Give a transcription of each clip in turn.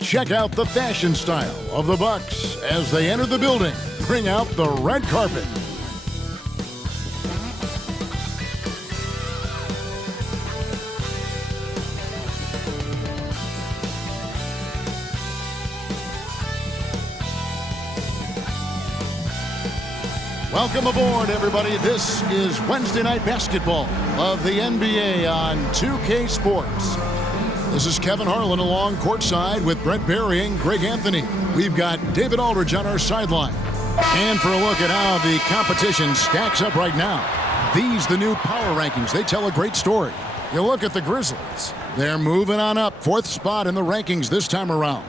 Check out the fashion style of the Bucks as they enter the building. Bring out the red carpet. Welcome aboard, everybody. This is Wednesday Night Basketball of the NBA on 2K Sports. This is Kevin Harlan along courtside with Brent Berry and Greg Anthony. We've got David Aldridge on our sideline. And for a look at how the competition stacks up right now. These, the new power rankings, they tell a great story. You look at the Grizzlies. They're moving on up, 4th spot in the rankings this time around.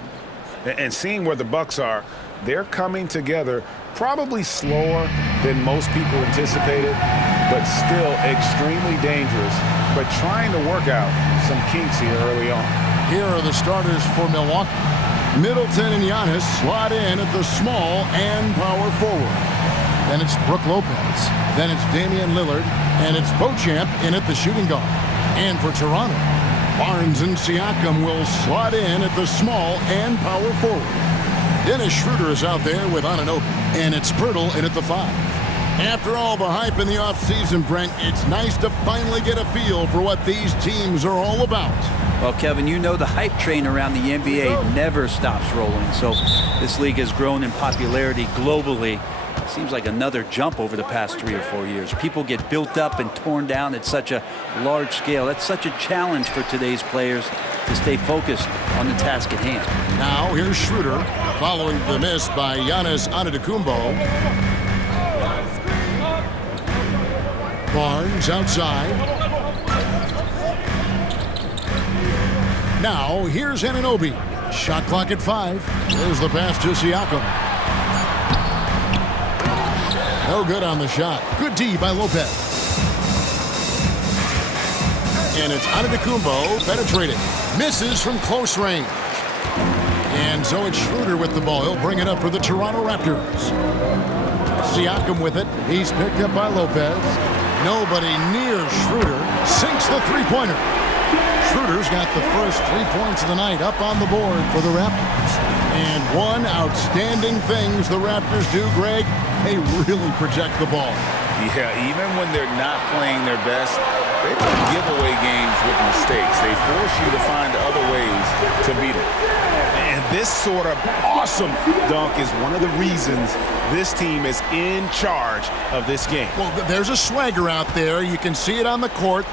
And seeing where the Bucks are, they're coming together probably slower than most people anticipated, but still extremely dangerous, but trying to work out some kinks here early on. Here are the starters for Milwaukee. Middleton and Giannis slot in at the small and power forward. Then it's Brook Lopez. Then it's Damian Lillard. And it's Beauchamp in at the shooting guard. And for Toronto, Barnes and Siakam will slot in at the small and power forward. Dennis Schroeder is out there with Anunoby, and it's Pirtle in at the 5. After all the hype in the offseason, Brent, it's nice to finally get a feel for what these teams are all about. Well, Kevin, you know the hype train around the NBA never stops rolling, so this league has grown in popularity globally. It seems like another jump over the past 3 or 4 years. People get built up and torn down at such a large scale. That's such a challenge for today's players to stay focused on the task at hand. Now here's Schroeder following the miss by Giannis Antetokounmpo. Barnes outside. Now here's Anunoby. Shot clock at 5. There's the pass to Siakam. No good on the shot. Good D by Lopez. And it's Antetokounmpo penetrating. Misses from close range. And so it's Schroeder with the ball. He'll bring it up for the Toronto Raptors. Siakam with it. He's picked up by Lopez. Nobody near Schroeder. Sinks the three-pointer. Schroeder's got the first 3 points of the night up on the board for the Raptors. And one outstanding things the Raptors do, Greg, they really protect the ball. Yeah, even when they're not playing their best, they don't give away games with mistakes. They force you to find other ways to beat them. And this sort of awesome dunk is one of the reasons this team is in charge of this game. Well, there's a swagger out there. You can see it on the court.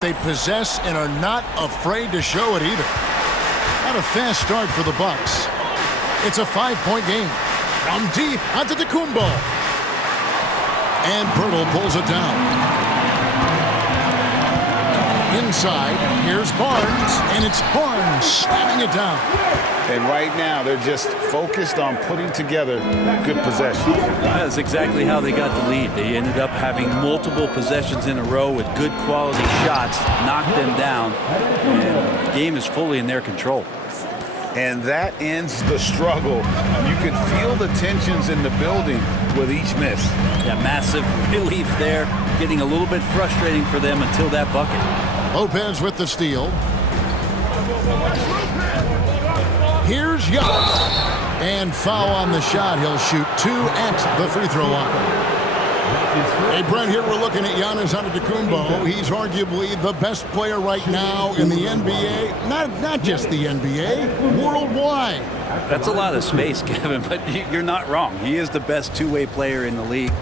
They possess and are not afraid to show it either. Not a fast start for the Bucks. It's a 5-point game. From deep, Antetokounmpo. And Pirtle pulls it down. Inside, here's Barnes, and it's Barnes slamming it down. And right now, they're just focused on putting together good possessions. That's exactly how they got the lead. They ended up having multiple possessions in a row with good quality shots, knocked them down, and the game is fully in their control. And that ends the struggle. You can feel the tensions in the building with each miss. Yeah, massive relief there, getting a little bit frustrating for them until that bucket. Lopez with the steal. Here's Giannis. And foul on the shot. He'll shoot 2 at the free throw line. Hey, Brent, here we're looking at Giannis Antetokounmpo. He's arguably the best player right now in the NBA. Not just the NBA, worldwide. That's a lot of space, Kevin, but you're not wrong. He is the best two-way player in the league.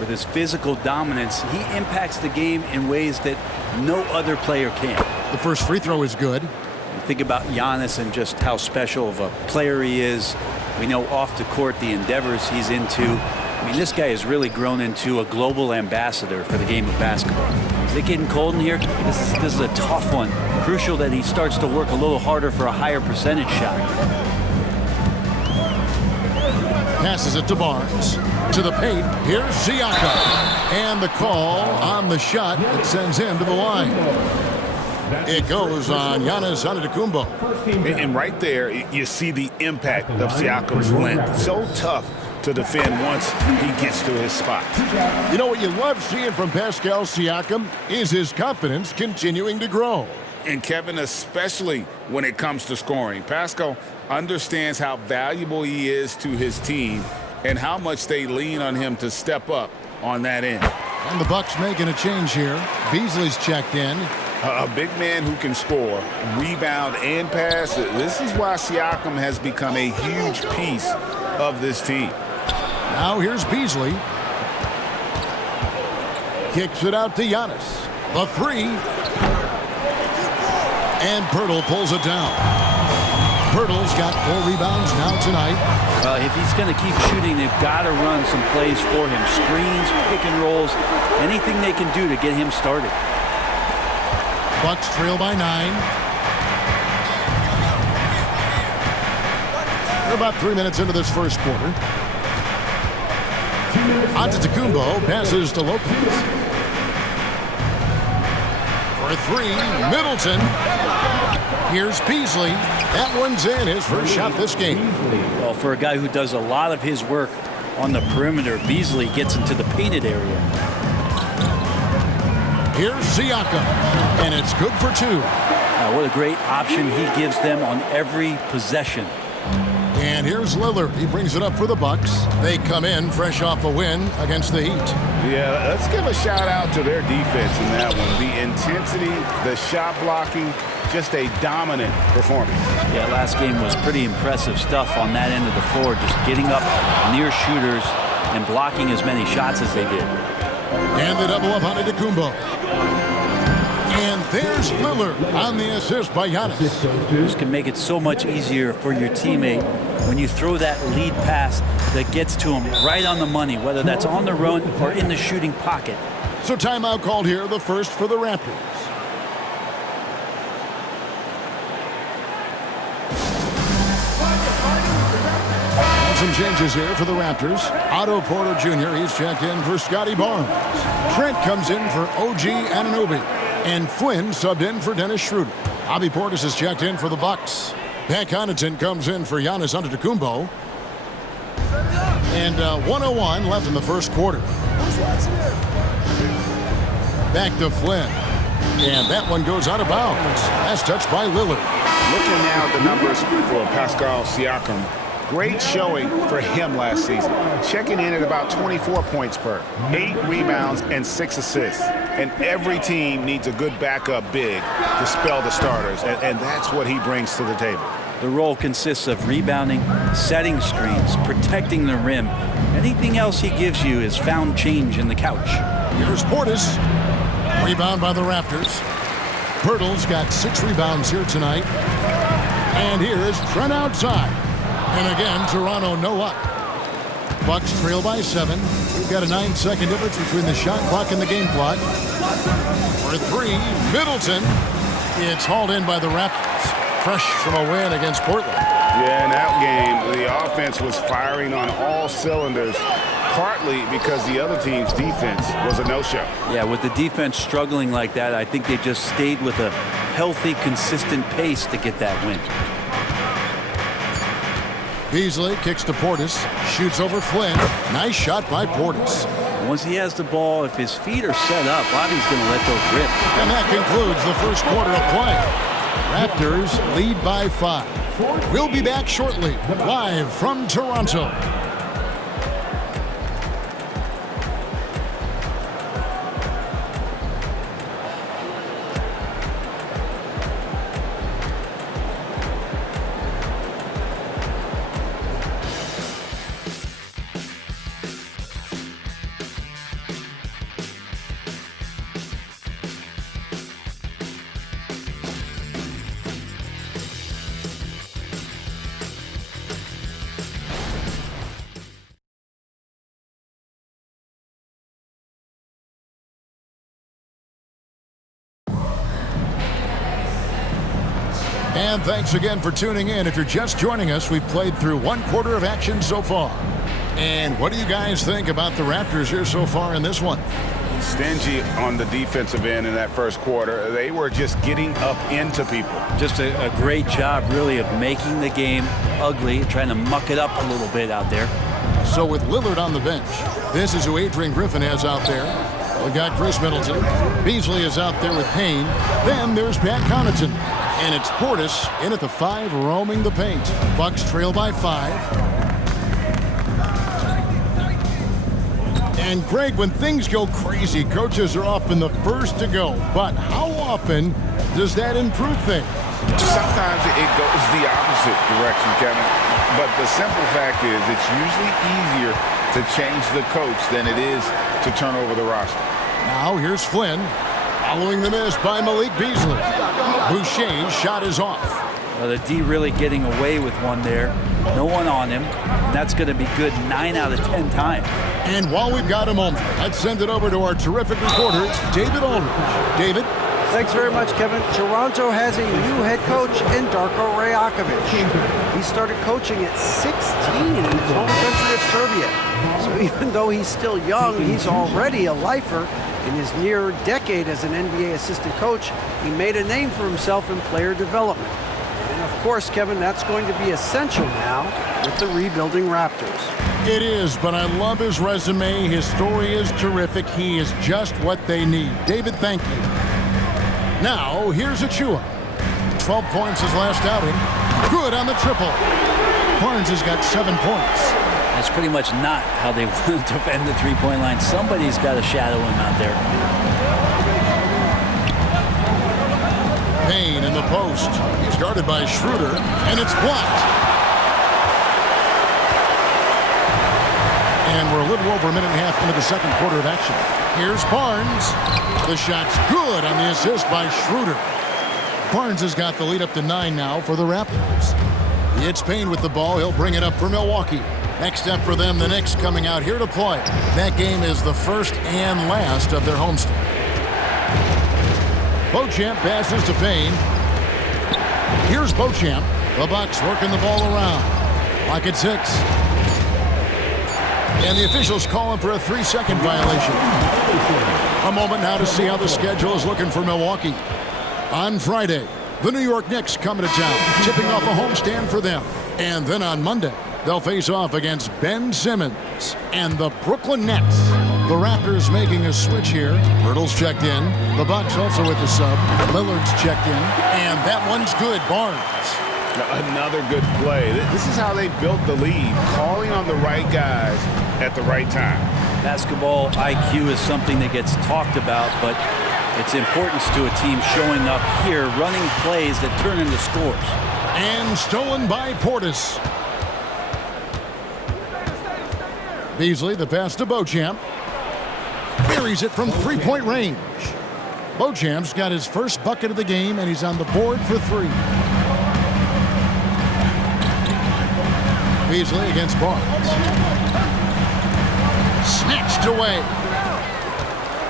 With his physical dominance, he impacts the game in ways that no other player can. The first free throw is good. You think about Giannis and just how special of a player he is. We know off the court the endeavors he's into. I mean, this guy has really grown into a global ambassador for the game of basketball. Is it getting cold in here? This is a tough one. Crucial that he starts to work a little harder for a higher percentage shot. Passes it to Barnes. To the paint. Here's Siakam. And the call on the shot that sends him to the line. It goes on Giannis Antetokounmpo. And right there, you see the impact of Siakam's length. So tough to defend once he gets to his spot. You know what you love seeing from Pascal Siakam is his confidence continuing to grow. And Kevin, especially when it comes to scoring, Pascal understands how valuable he is to his team and how much they lean on him to step up on that end. And the Bucks making a change here. Beasley's checked in. A big man who can score, rebound, and pass. This is why Siakam has become a huge piece of this team. Now here's Beasley. Kicks it out to Giannis. The three. And Pirtle pulls it down. Pirtle's got 4 rebounds now tonight. Well, if he's going to keep shooting, they've got to run some plays for him. Screens, pick and rolls, anything they can do to get him started. Bucks trail by 9. We're about 3 minutes into this first quarter. Antetokounmpo passes to Lopez. For 3, Middleton. Here's Beasley. That one's in, his first shot this game. Well, for a guy who does a lot of his work on the perimeter, Beasley gets into the painted area. Here's Siakam, and it's good for 2. What a great option he gives them on every possession. And here's Lillard. He brings it up for the Bucks. They come in fresh off a win against the Heat. Yeah, let's give a shout out to their defense in that one. The intensity, the shot blocking, just a dominant performance. Yeah, last game was pretty impressive stuff on that end of the floor, just getting up near shooters and blocking as many shots as they did. And they double up on Antetokounmpo. And there's Lillard on the assist by Giannis. This can make it so much easier for your teammate when you throw that lead pass that gets to him right on the money, whether that's on the run or in the shooting pocket. So timeout called here, the first for the Raptors. Some changes here for the Raptors. Otto Porter Jr., he's checked in for Scotty Barnes. Trent comes in for OG Anunoby. And Flynn subbed in for Dennis Schroeder. Bobby Portis is checked in for the Bucks. Pat Connaughton comes in for Giannis Antetokounmpo. And 1:01 left in the first quarter. Back to Flynn. And that one goes out of bounds. That's touched by Lillard. Looking now at the numbers for Pascal Siakam. Great showing for him last season. Checking in at about 24 points per, 8 rebounds, and 6 assists. And every team needs a good backup big to spell the starters, and that's what he brings to the table. The role consists of rebounding, setting screens, protecting the rim. Anything else he gives you is found change in the couch. Here's Portis. Rebound by the Raptors. Pirtle's got 6 rebounds here tonight. And here is Trent outside. And again, Toronto no up. Bucks trail by 7. We've got a 9-second difference between the shot clock and the game clock. For 3, Middleton. It's hauled in by the Raptors. Fresh from a win against Portland. Yeah, in that game, the offense was firing on all cylinders, partly because the other team's defense was a no-show. Yeah, with the defense struggling like that, I think they just stayed with a healthy, consistent pace to get that win. Beasley kicks to Portis, shoots over Flynn. Nice shot by Portis. Once he has the ball, if his feet are set up, Bobby's going to let those rip. And that concludes the first quarter of play. Raptors lead by 5. We'll be back shortly, live from Toronto. And thanks again for tuning in. If you're just joining us, we've played through 1/4 of action so far. And what do you guys think about the Raptors here so far in this one? Stingy on the defensive end in that first quarter. They were just getting up into people. Just a great job, really, of making the game ugly, trying to muck it up a little bit out there. So with Lillard on the bench, this is who Adrian Griffin has out there. We've got Chris Middleton. Beasley is out there with Payne. Then there's Pat Connaughton. And it's Portis in at the 5, roaming the paint. Bucks trail by 5. And Greg, when things go crazy, coaches are often the first to go. But how often does that improve things? Sometimes it goes the opposite direction, Kevin. But the simple fact is it's usually easier to change the coach than it is to turn over the roster. Now here's Flynn, following the miss by Malik Beasley. Boucher's shot is off. Well, the D really getting away with one there. No one on him. That's going to be good 9 out of 10 times. And while we've got a moment, let's send it over to our terrific reporter, David Aldridge. David? Thanks very much, Kevin. Toronto has a new head coach in Darko Rajakovic. He started coaching at 16 in his home country of Serbia. So even though he's still young, he's already a lifer. In his near decade as an NBA assistant coach, he made a name for himself in player development. And of course, Kevin, that's going to be essential now with the rebuilding Raptors. It is, but I love his resume. His story is terrific. He is just what they need. David, thank you. Now, here's Achua. 12 points his last outing. Good on the triple. Barnes has got 7 points. That's pretty much not how they want to defend the three-point line. Somebody's got to shadow him out there. Payne in the post. He's guarded by Schroeder, and it's blocked. And we're a little over a minute and a half into the second quarter of action. Here's Barnes. The shot's good on the assist by Schroeder. Barnes has got the lead up to 9 now for the Raptors. It's Payne with the ball. He'll bring it up for Milwaukee. Next up for them, the Knicks coming out here to play. That game is the first and last of their homestand. Beauchamp passes to Payne. Here's Beauchamp. The Bucks working the ball around. Clock at 6. And the officials calling for a 3-second violation. A moment now to see how the schedule is looking for Milwaukee. On Friday, the New York Knicks coming to town, tipping off a homestand for them. And then on Monday, they'll face off against Ben Simmons and the Brooklyn Nets. The Raptors making a switch here. Hurdle's checked in. The Bucks also with the sub. Lillard's checked in. And that one's good. Barnes. Another good play. This is how they built the lead, calling on the right guys at the right time. Basketball IQ is something that gets talked about, but its importance to a team showing up here, running plays that turn into scores. And stolen by Portis. Beasley, the pass to Beauchamp. Buries it from three-point range. Beauchamp's got his first bucket of the game, and he's on the board for 3. Beasley against Barnes. Snatched away.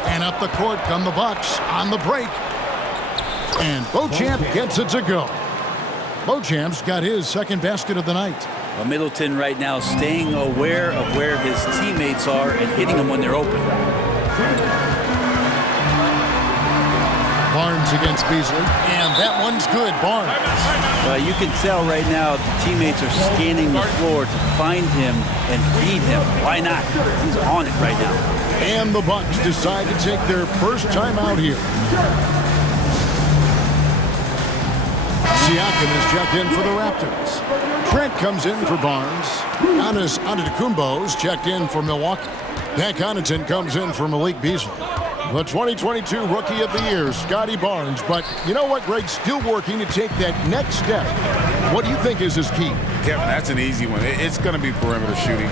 And up the court come the Bucks on the break. And Beauchamp gets it to go. Beauchamp's got his second basket of the night. Well, Middleton right now staying aware of where his teammates are and hitting them when they're open. Barnes against Beasley, and that one's good. Barnes. Well, you can tell right now the teammates are scanning the floor to find him and feed him. Why not? He's on it right now. And the Bucks decide to take their first time out here. Siakam is checked in for the Raptors. Trent comes in for Barnes. Giannis Antetokounmpo's checked in for Milwaukee. Pat Connaughton comes in for Malik Beasley. The 2022 Rookie of the Year, Scotty Barnes. But you know what, Greg? Still working to take that next step. What do you think is his key? Kevin, that's an easy one. It's going to be perimeter shooting.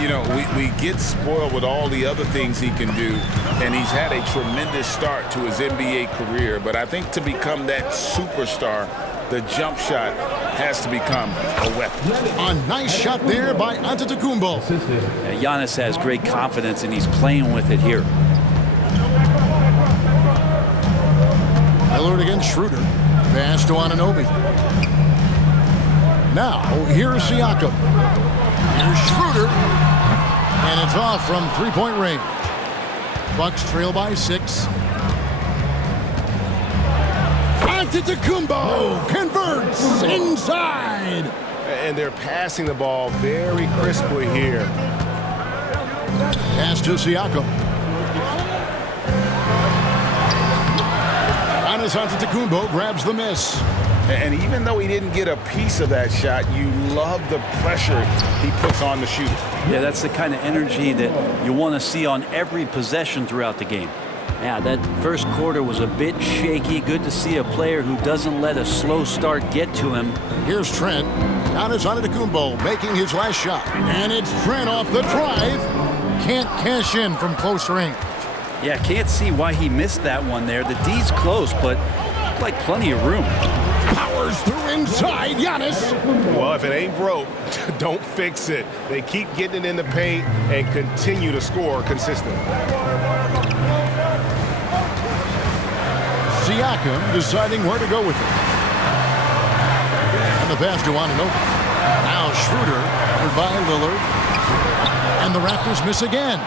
You know, we get spoiled with all the other things he can do, and he's had a tremendous start to his NBA career. But I think to become that superstar, the jump shot has to become a weapon. A nice shot there by Antetokounmpo. Giannis has great confidence, and he's playing with it here. Lillard against Schroeder. Pass to Anunoby. Now, here's Siakam. Here's Schroeder. And it's off from three-point range. Bucks trail by 6. Antetokounmpo converts inside. And they're passing the ball very crisply here. Pass to Siakam. Giannis Antetokounmpo grabs the miss. And even though he didn't get a piece of that shot, you love the pressure he puts on the shooter. Yeah, that's the kind of energy that you want to see on every possession throughout the game. Yeah, that first quarter was a bit shaky. Good to see a player who doesn't let a slow start get to him. Here's Trent. Giannis Antetokounmpo making his last shot. And it's Trent off the drive. Can't cash in from close range. Yeah, can't see why he missed that one there. The D's close, but like plenty of room. Powers through inside. Giannis. Well, if it ain't broke, don't fix it. They keep getting it in the paint and continue to score consistently. Siakam deciding where to go with it. And the pass to Anunoby. Now Schroeder covered by Lillard. And the Raptors miss again.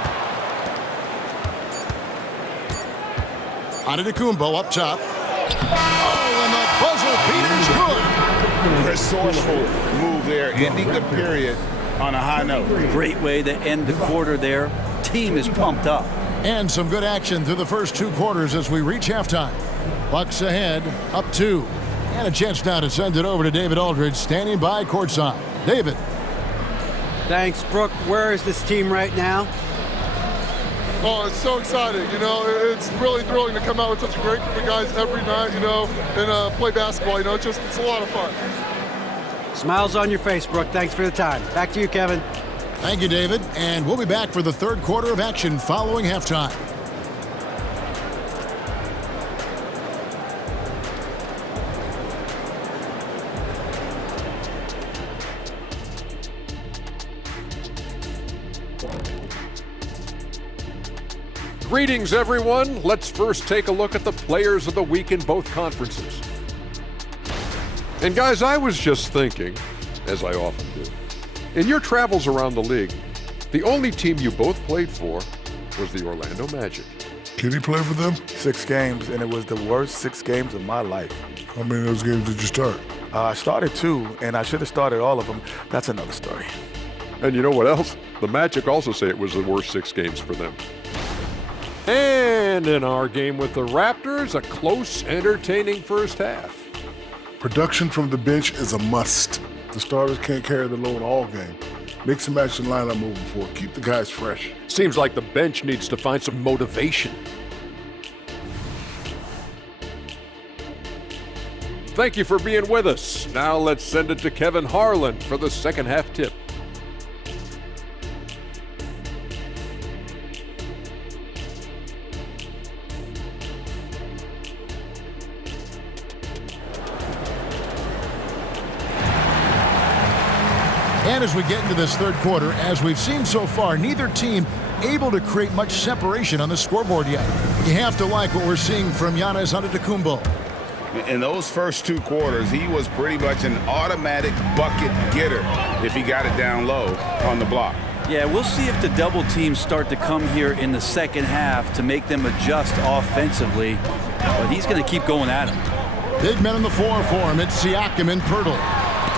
Antetokounmpo up top. Oh, and the buzzer beater's good. Resourceful move there, ending the period on a high note. Great way to end the quarter there. Team is pumped up. And some good action through the first 2 quarters as we reach halftime. Bucks ahead, up 2. And a chance now to send it over to David Aldridge, standing by courtside. David. Thanks, Brooke. Where is this team right now? Oh, it's so exciting. You know, it's really thrilling to come out with such a great group of guys every night, you know, and play basketball. You know, it's a lot of fun. Smiles on your face, Brooke. Thanks for the time. Back to you, Kevin. Thank you, David. And we'll be back for the third quarter of action following halftime. Greetings, everyone. Let's first take a look at the players of the week in both conferences. And guys, I was just thinking, as I often do, in your travels around the league, the only team you both played for was the Orlando Magic. Did he play for them? 6 games, and it was the worst 6 games of my life. How many of those games did you start? I started 2, and I should have started all of them. That's another story. And you know what else? The Magic also say it was the worst 6 games for them. And in our game with the Raptors, a close, entertaining first half. Production from the bench is a must. The starters can't carry the load all game. Mix and match the lineup moving forward. Keep the guys fresh. Seems like the bench needs to find some motivation. Thank you for being with us. Now let's send it to Kevin Harlan for the second half tip. And as we get into this third quarter, as we've seen so far, neither team able to create much separation on the scoreboard yet. You have to like what we're seeing from Giannis Antetokounmpo. In those first 2 quarters, he was pretty much an automatic bucket getter if he got it down low on the block. Yeah, we'll see if the double teams start to come here in the second half to make them adjust offensively. But he's going to keep going at him. Big men on the floor for him. It's Siakam and Pirtle.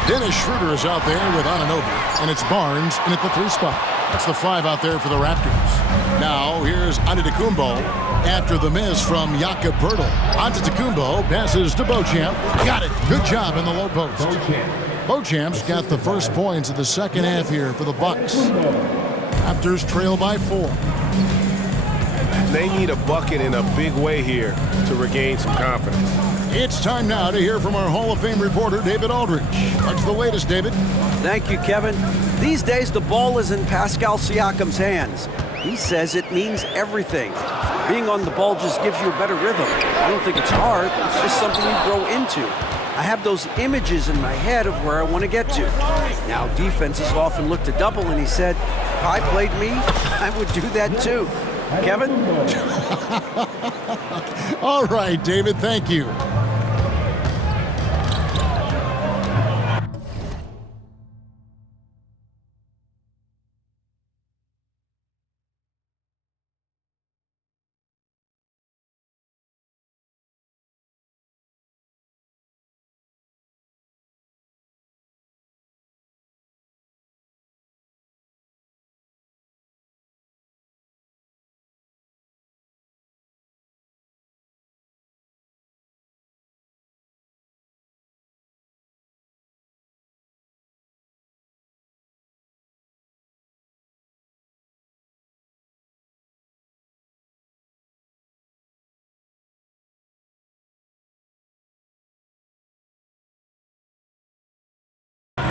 Dennis Schroeder is out there with Anunoby, and it's Barnes in at the 3 spot. That's the 5 out there for the Raptors. Now here's Antetokounmpo after the miss from Jakob Pirtle. Antetokounmpo passes to Beauchamp. Got it. Good job in the low post. Beauchamp's got the first points of the second half here for the Bucks. Raptors trail by 4. They need a bucket in a big way here to regain some confidence. It's time now to hear from our Hall of Fame reporter, David Aldridge. What's the latest, David? Thank you, Kevin. These days, the ball is in Pascal Siakam's hands. He says it means everything. Being on the ball just gives you a better rhythm. I don't think it's hard. It's just something you grow into. I have those images in my head of where I want to get to. Now, defenses often look to double, and he said, if I played me, I would do that too. Kevin? All right, David, thank you.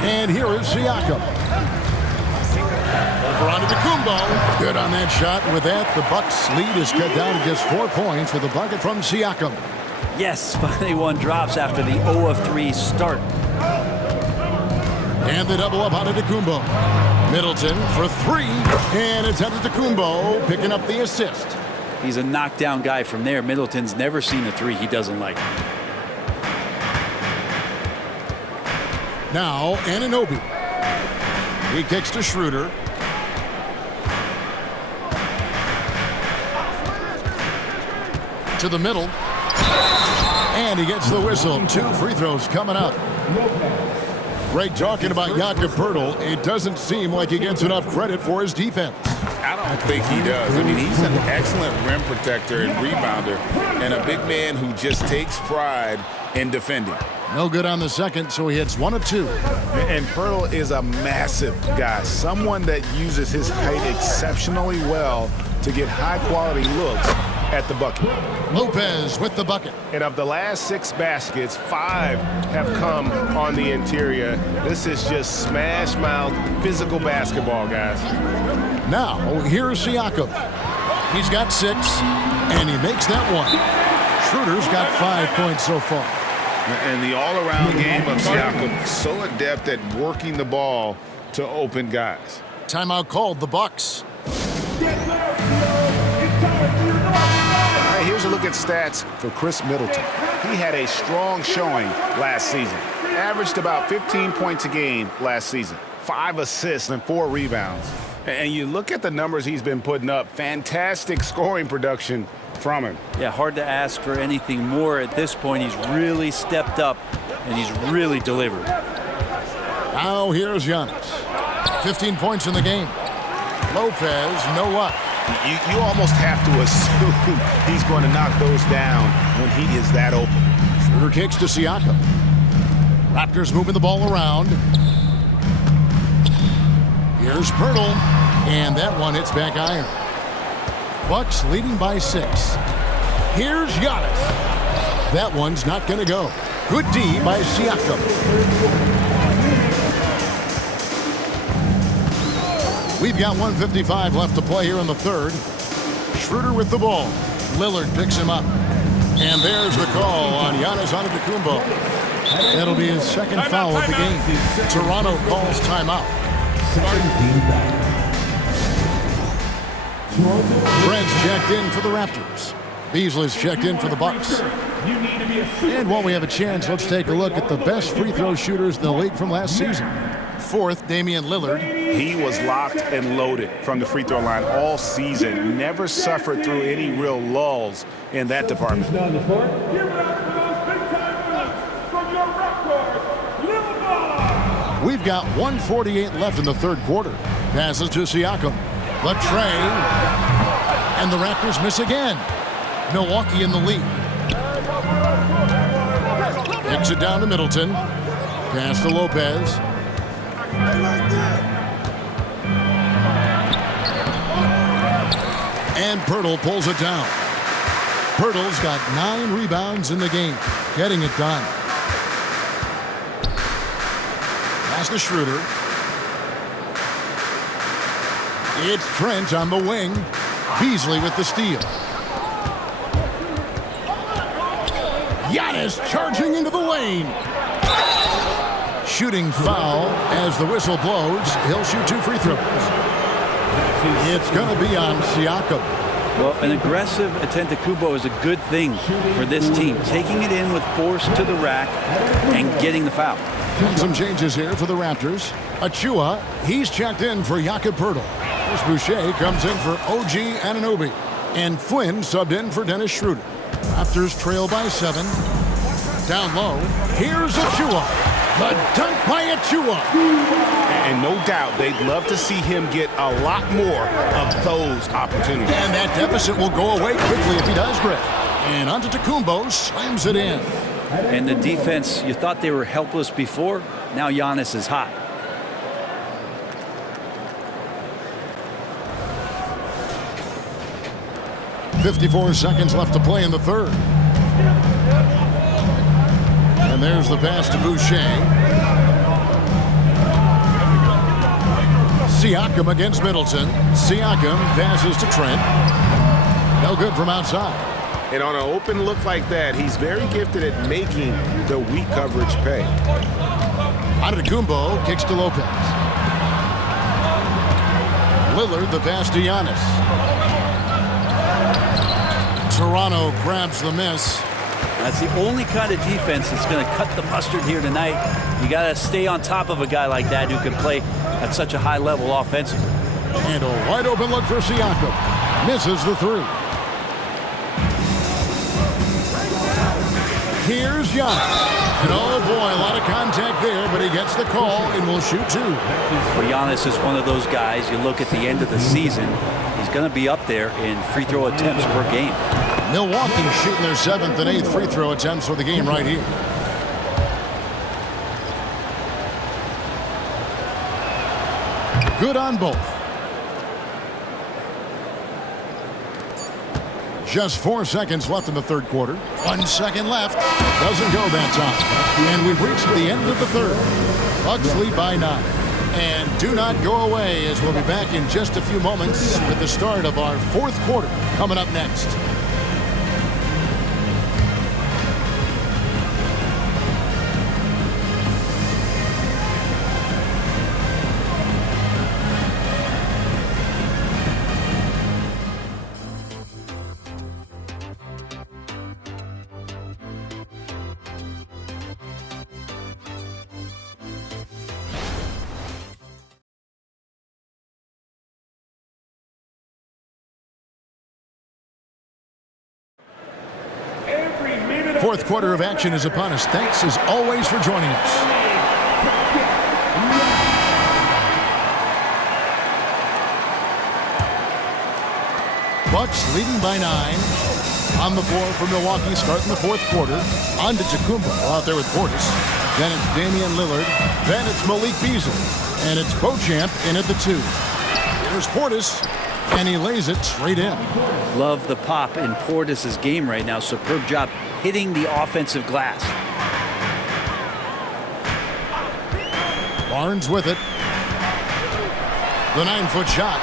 And here is Siakam. Over onto Kumbo. Good on that shot. With that, the Bucks' lead is cut down to just 4 points with the bucket from Siakam. Yes, finally one drops after the 0 of 3 start. And the double up onto Kumbo. Middleton for 3. And it's headed to Kumbo, picking up the assist. He's a knockdown guy from there. Middleton's never seen a 3 he doesn't like. Now, Anunoby. He kicks to Schroeder. To the middle. And he gets the whistle. 2 free throws coming up. Greg talking about Jakob Poeltl. It doesn't seem like he gets enough credit for his defense. I don't think he does. I mean, he's an excellent rim protector and rebounder, and a big man who just takes pride in defending. No good on the second, so he hits 1 of 2. And Poeltl is a massive guy, someone that uses his height exceptionally well to get high-quality looks at the bucket. Lopez with the bucket. And of the last 6 baskets, 5 have come on the interior. This is just smash-mouth, physical basketball, guys. Now, here's Siakam. He's got 6, and he makes that 1. Schroeder's got 5 points so far. And the all-around game of Siakam, so adept at working the ball to open guys. Timeout called, the Bucks. All right, here's a look at stats for Chris Middleton. He had a strong showing last season. Averaged about 15 points a game last season. 5 assists and 4 rebounds. And you look at the numbers he's been putting up. Fantastic scoring production from him. Yeah, hard to ask for anything more at this point. He's really stepped up, and he's really delivered. Now here's Giannis. 15 points in the game. Lopez, no luck. You almost have to assume he's going to knock those down when he is that open. Schroeder kicks to Siakam. Raptors moving the ball around. Here's Poeltl, and that one hits back iron. Bucks leading by 6. Here's Giannis. That one's not going to go. Good D by Siakam. We've got 1:55 left to play here in the third. Schroeder with the ball. Lillard picks him up. And there's the call on Giannis Antetokounmpo. That'll be his second foul of the game. Toronto calls timeout. Trent's checked in for the Raptors. Beasley's checked in for the Bucks. And while we have a chance, let's take a look at the best free throw shooters in the league from last season. 4th, Damian Lillard. He was locked and loaded from the free throw line all season. Never suffered through any real lulls in that department. We've got 1:48 left in the third quarter. Passes to Siakam. The tray. And the Raptors miss again. Milwaukee in the lead. Kicks it down to Middleton. Pass to Lopez. And Poeltl pulls it down. Poeltl's got 9 rebounds in the game. Getting it done. Pass to Schroeder. It's Trent on the wing. Beasley with the steal. Giannis charging into the lane. Shooting foul as the whistle blows. He'll shoot 2 free throws. It's going to be on Siakam. Well, an aggressive Antetokounmpo is a good thing for this team. Taking it in with force to the rack and getting the foul. Some changes here for the Raptors. Achua, he's checked in for Jakob Poeltl. Chris Boucher comes in for OG Anunoby. And Flynn subbed in for Dennis Schroeder. Raptors trail by 7. Down low, here's Achua. The dunk by Achua. And no doubt they'd love to see him get a lot more of those opportunities. And that deficit will go away quickly if he does, Greg. And Antetokounmpo slams it in. And the defense, you thought they were helpless before. Now Giannis is hot. .54 seconds left to play in the third. And there's the pass to Boucher. Siakam against Middleton. Siakam passes to Trent. No good from outside. And on an open look like that, he's very gifted at making the weak coverage pay. Antetokounmpo kicks to Lopez. Lillard the pass to Giannis. Toronto grabs the miss. That's the only kind of defense that's going to cut the mustard here tonight. You got to stay on top of a guy like that who can play at such a high level offensively. And a wide open look for Siakam. Misses the three. Here's Giannis. And oh boy, a lot of contact there, but he gets the call and will shoot two. Well, Giannis is one of those guys, you look at the end of the season, he's going to be up there in free throw attempts per game. Milwaukee shooting their 7th and 8th free throw attempts for the game right here. Good on both. Just 4 seconds left in the third quarter. 1 second left. Doesn't go that time. And we've reached the end of the third. Bucks lead by 9. And do not go away, as we'll be back in just a few moments with the start of our fourth quarter coming up next. Fourth quarter of action is upon us. Thanks as always for joining us. Bucks leading by 9. On the floor for Milwaukee starting the fourth quarter. Antetokounmpo out there with Portis. Then it's Damian Lillard. Then it's Malik Beasley. And it's Beauchamp in at the 2. Here's Portis. And he lays it straight in. Love the pop in Portis' game right now. Superb job hitting the offensive glass. Barnes with it. The 9-foot shot.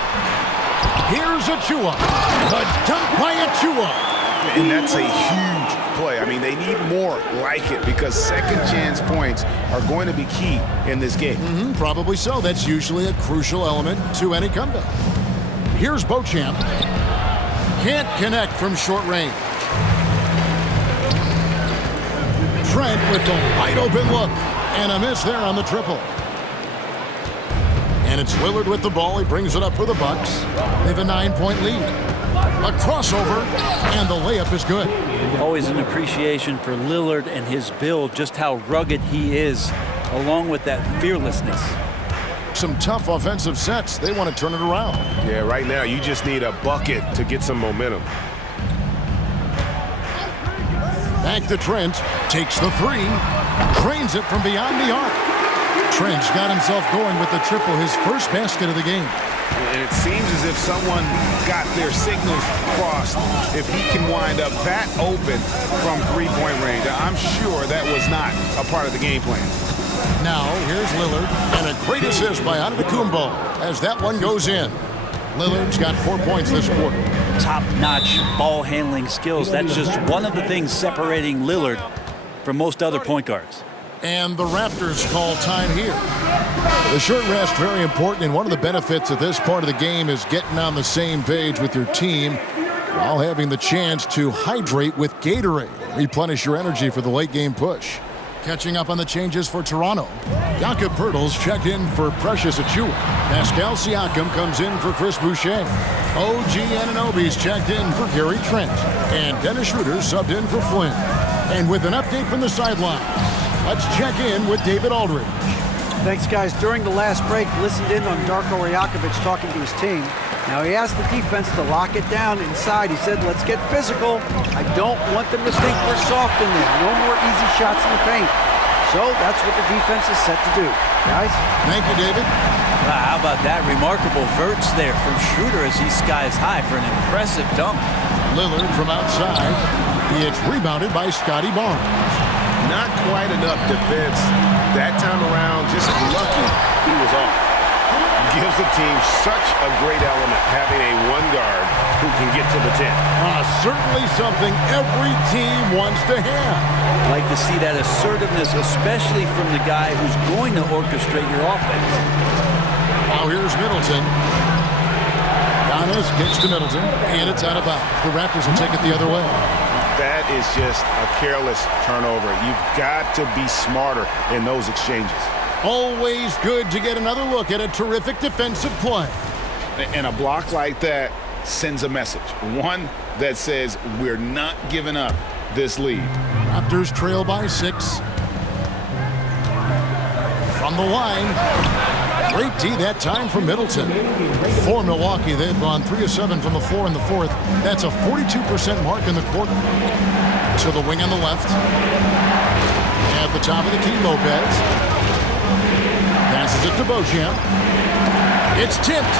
Here's Achua. The dunk by Achua. And that's a huge play. I mean, they need more like it because second chance points are going to be key in this game. Probably so. That's usually a crucial element to any comeback. Here's Beauchamp. Can't connect from short range. Trent with the wide open look. And a miss there on the triple. And it's Lillard with the ball. He brings it up for the Bucks. They have a 9-point lead. A crossover, and the layup is good. Always an appreciation for Lillard and his build, just how rugged he is, along with that fearlessness. Some tough offensive sets. They want to turn it around. Yeah, right now you just need a bucket to get some momentum. Back to Trent. Takes the 3. Drains it from beyond the arc. Trent's got himself going with the triple, his first basket of the game. And it seems as if someone got their signals crossed. If he can wind up that open from three-point range, I'm sure that was not a part of the game plan. Now, here's Lillard, and a great assist by Antetokounmpo as that one goes in. Lillard's got 4 points this quarter. Top-notch ball handling skills. That's just one of the things separating Lillard from most other point guards. And the Raptors call time here. The short rest, very important, and one of the benefits of this part of the game is getting on the same page with your team while having the chance to hydrate with Gatorade. Replenish your energy for the late game push. Catching up on the changes for Toronto. Jakob Poeltl's checked in for Precious Achua. Pascal Siakam comes in for Chris Boucher. OG Anunoby's checked in for Gary Trent. And Dennis Schroeder subbed in for Flynn. And with an update from the sidelines, let's check in with David Aldridge. Thanks, guys. During the last break, listened in on Darko Rajakovic talking to his team. Now, he asked the defense to lock it down inside. He said, let's get physical. I don't want them to think we're soft in there. No more easy shots in the paint. So that's what the defense is set to do. Guys? Thank you, David. Wow, how about that? Remarkable verts there from Schroeder as he skies high for an impressive dunk. Lillard from outside. It's rebounded by Scotty Barnes. Not quite enough defense that time around. Just lucky he was off. Gives gives the team such a great element, having a one guard who can get to the 10. Certainly something every team wants to have. I like to see that assertiveness, especially from the guy who's going to orchestrate your offense. Now here's Middleton. Giannis gets to Middleton, and it's out of bounds. The Raptors will take it the other way. That is just a careless turnover. You've got to be smarter in those exchanges. Always good to get another look at a terrific defensive play. And a block like that sends a message. One that says we're not giving up this lead. Raptors trail by 6. From the line. Great D that time from Middleton. For Milwaukee, they've gone 3 of 7 from the floor in the fourth. That's a 42% mark in the quarter. To the wing on the left. At the top of the key, Lopez. Passes it to Beauchamp. It's tipped.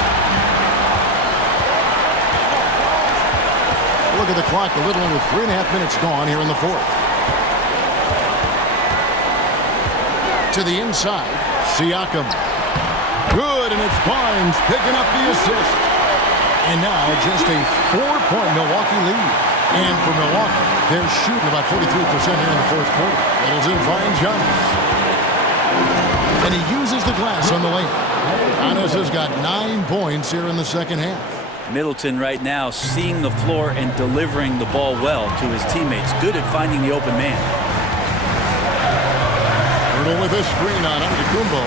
Look at the clock. A little under 3.5 minutes gone here in the fourth. To the inside. Siakam. Good, and it's Barnes picking up the assist. And now just a 4-point Milwaukee lead. And for Milwaukee, they're shooting about 43% here in the fourth quarter. Middleton finds Giannis. And he uses the glass on the lane. Giannis has got 9 points here in the second half. Middleton right now seeing the floor and delivering the ball well to his teammates. Good at finding the open man. Hurdle with a screen on Antetokounmpo.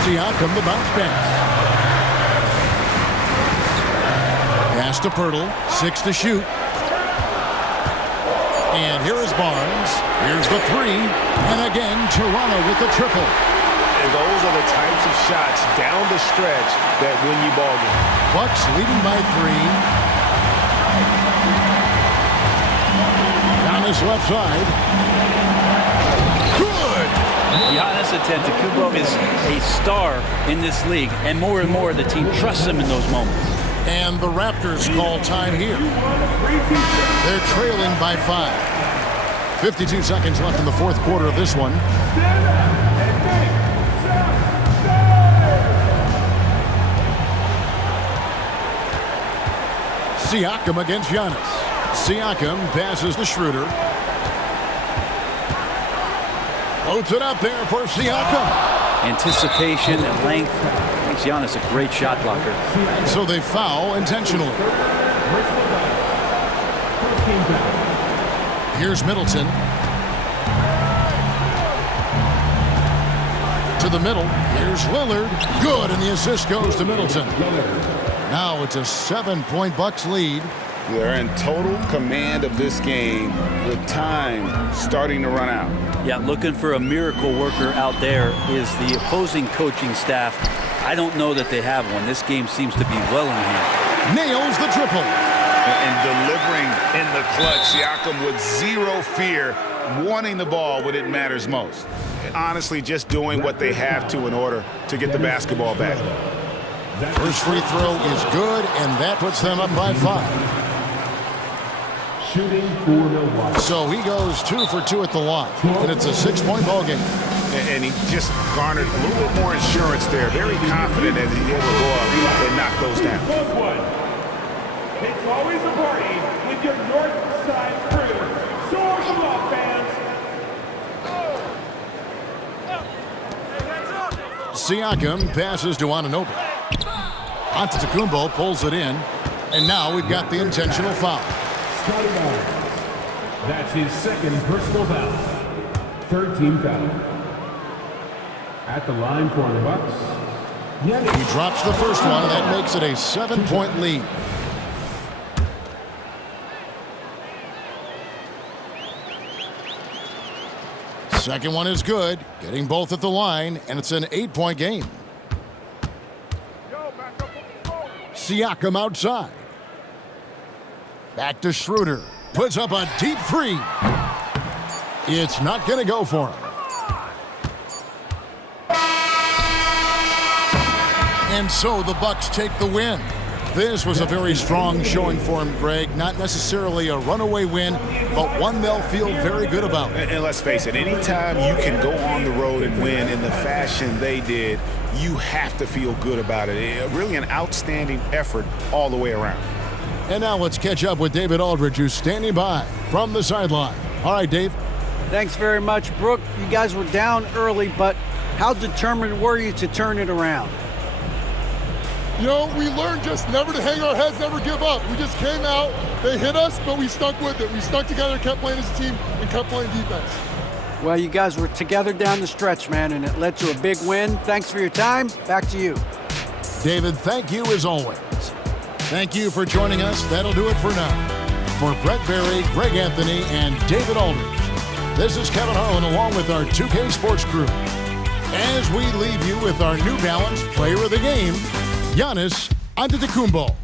Siakam the bounce pass. Pass to Pirtle. 6 to shoot. And here is Barnes. Here's the 3. And again, Toronto with the triple. And those are the types of shots down the stretch that win you ball games. Bucks leading by 3. Giannis left side. Good! Giannis Antetokounmpo is a star in this league, and more the team trusts him in those moments. And the Raptors call time here. They're trailing by 5. 52 seconds left in the fourth quarter of this one. Siakam against Giannis. Siakam passes to Schroeder. Floats it up there for Siakam. Anticipation and length makes Giannis a great shot blocker. And so they foul intentionally. Here's Middleton. To the middle. Here's Lillard. Good, and the assist goes to Middleton. Now it's a 7-point Bucks lead. They're in total command of this game with time starting to run out. Yeah, looking for a miracle worker out there is the opposing coaching staff. I don't know that they have one. This game seems to be well in hand. Nails the triple. And delivering in the clutch, Siakam with zero fear, wanting the ball when it matters most. Honestly, just doing what they have to in order to get the basketball back. First free throw is good, and that puts them up by 5. Shooting for Milwaukee. So he goes 2 for 2 at the line, and it's a 6-point ball game. And he just garnered a little bit more insurance there. Very confident as he's able to go up and knock those down. It's always a party with your North Side crew. Soar them up, fans. Siakam passes to Anunoby. Antetokounmpo pulls it in, and now we've got the intentional foul. Scotty Barnes. That's his second personal foul. Third team foul. At the line for the Bucks. He drops the first one, and that makes it a 7-point lead. Second one is good, getting both at the line, and it's an 8-point game. Siakam outside. Back to Schroeder. Puts up a deep 3. It's not going to go for him. And so the Bucks take the win. This was a very strong showing for him, Greg. Not necessarily a runaway win, but one they'll feel very good about. And let's face it, anytime you can go on the road and win in the fashion they did, you have to feel good about it. Really an outstanding effort all the way around. And now let's catch up with David Aldridge, who's standing by from the sideline. All right, Dave. Thanks very much, Brooke. You guys were down early, but how determined were you to turn it around? You know, we learned just never to hang our heads, never give up. We just came out, they hit us, but we stuck with it. We stuck together, kept playing as a team, and kept playing defense. Well, you guys were together down the stretch, man, and it led to a big win. Thanks for your time. Back to you. David, thank you as always. Thank you for joining us. That'll do it for now. For Brett Berry, Greg Anthony, and David Aldridge, this is Kevin Harlan along with our 2K Sports crew. As we leave you with our New Balance Player of the Game, Giannis Antetokounmpo.